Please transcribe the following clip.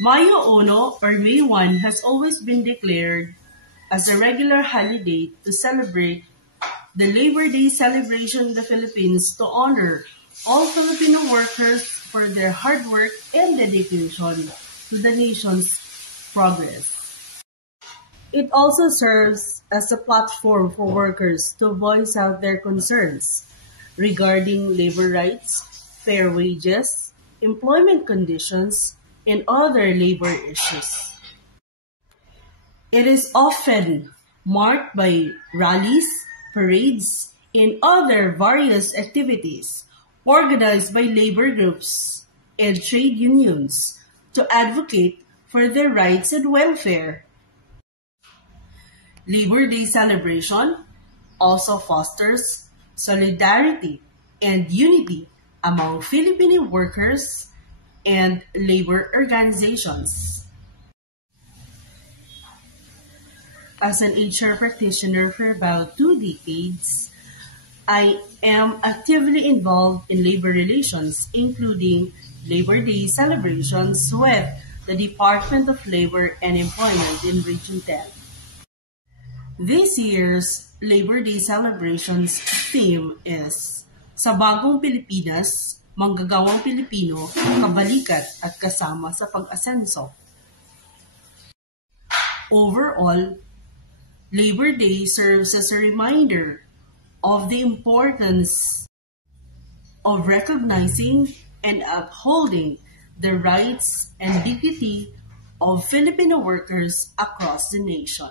Mayo Ono, or May 1, has always been declared as a regular holiday to celebrate the Labor Day celebration in the Philippines to honor all Filipino workers for their hard work and dedication to the nation's progress. It also serves as a platform for workers to voice out their concerns regarding labor rights, fair wages, employment conditions, and other labor issues. It is often marked by rallies, parades, and other various activities organized by labor groups and trade unions to advocate for their rights and welfare. Labor Day celebration also fosters solidarity and unity among Filipino workers and labor organizations. As an HR practitioner for about 2 decades, I am actively involved in labor relations, including Labor Day celebrations with the Department of Labor and Employment in Region 10. This year's Labor Day celebrations theme is Sa Bagong Pilipinas, Manggagawang Pilipino, Kabalikat at Kasama sa Pag-asenso. Overall, Labor Day serves as a reminder of the importance of recognizing and upholding the rights and dignity of Filipino workers across the nation.